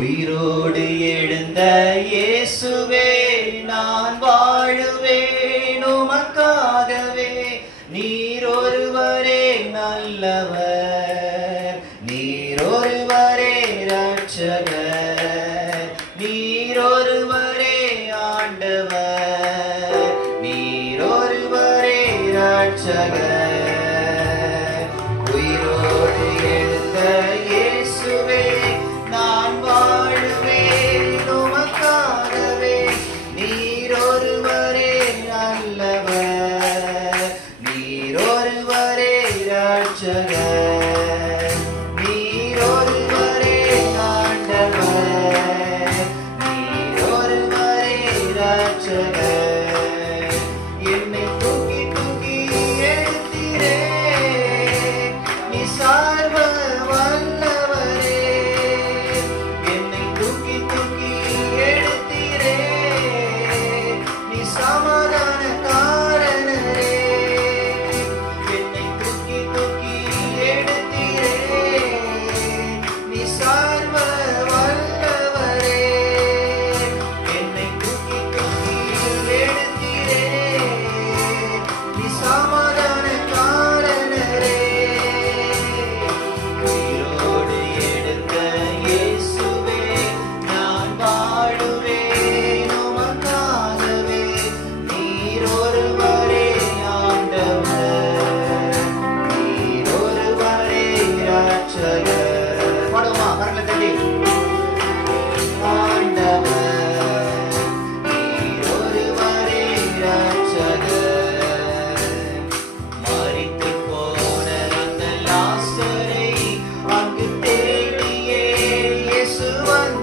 உயிரோடு எழுந்த இயேசுவே நான் வாழுவேன் உமக்காகவே. நீர் ஒருவரே நல்லவர், நீர் ஒருவரே இரட்சகர், நீர் ஒருவரே ஆண்டவர், நீர் ஒருவரே இரட்சகர். உயிரோடு எழுந்த இயேசுவே நான் வாழுவேன் உமக்காகவே. நீர் ஒருவரே நல்லவர், நீர் ஒருவரே இரட்சகர், நீர் ஒருவரே ஆண்டவர், நீர் ஒருவரே இரட்சகர். என்னை தூக்கி தூக்கி எடுத்தீரே, நீ சர்வ வல்லவரே. என்னை தூக்கி தூக்கி எடுத்தீரே, நீ சமாதான காரணரே. என்னை தூக்கி தூக்கி எடுத்தீரே, நீ சர்வ வல்லவரே. என்னை தூக்கி தூக்கி எடுத்தீரே, நீ சமாதான காரணரே. உயிரோடு எழுந்த இயேசுவே நான் வாழுவேன் உமக்காகவே. நீர் ஒருவரே ஆண்டவர், நீர் ஒருவரே இரட்சகர். பாடுவோமா கரங்களை தட்டி. ஆண்டவர், நீர் ஒருவரே இரட்சகர். மரித்துப் போன அந்த லாசரை அங்கு தேடியே இயேசு வந்தார்.